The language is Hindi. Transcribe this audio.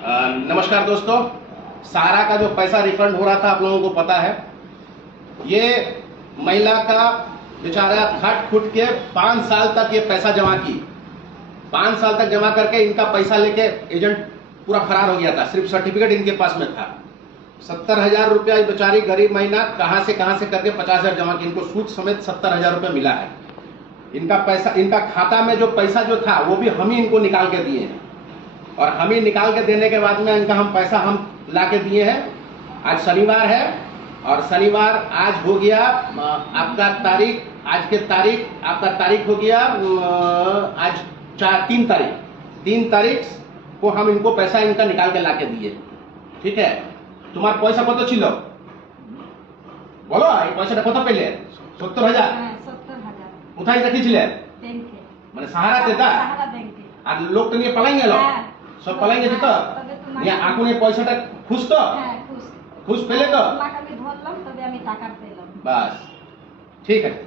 नमस्कार दोस्तों, सारा का जो पैसा रिफंड हो रहा था आप लोगों को पता है। ये महिला का बेचारा खट खुट के 5 साल तक ये पैसा जमा की, 5 साल तक जमा करके इनका पैसा लेके एजेंट पूरा फरार हो गया था। सिर्फ सर्टिफिकेट इनके पास में था। 70,000 रुपया बेचारी गरीब महिला कहां से करके 50,000 जमा की। इनको सूद समेत 70,000 रुपया मिला है। इनका पैसा, इनका खाता में जो पैसा जो था वो भी हम ही इनको निकाल के दिए हैं, और हम ही निकाल के देने के बाद में इनका हम पैसा हम ला के दिए हैं। आज शनिवार है और शनिवार आज हो गया आपका तारीख, आज के तारीख आपका तारीख हो गया आज 3 तारीख को हम इनको पैसा इनका निकाल के ला के दिए। ठीक है, तुम्हार पैसा कत छिल बोलो, पैसा कत पे 70,000 কোথায় রেখেছিলেন? ব্যাংকে, মানে সাহারাতে তা সাহারা ব্যাংকে। আর লোকটা নিয়ে পালাই গেল, সব পালাই গেছে তো। নিয়ে আকুনে পয়সাটা খুশ তো? হ্যাঁ, খুশ। খুশ পেলে তো? তোমাকে আমি ধরলাম, তবে আমি টাকা পেলাম। বাস, ঠিক আছে।